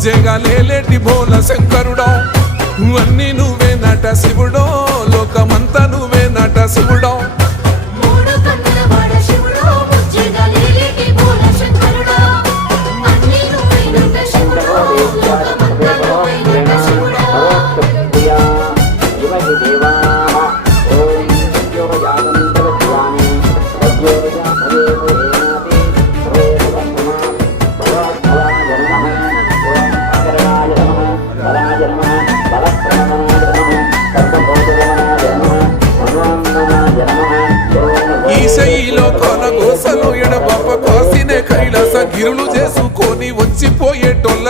బుజ్జెగా లేలేటి బోల శంకరుడో అన్నీ నువ్వే నట శివుడో లోకమంతా నువ్వే నట శివుడో ఈశైలో కొనగోసలు ఎడబప్ప కాసినే కైలాస గిరులు చేసుకొని వచ్చిపోయేటోళ్ళ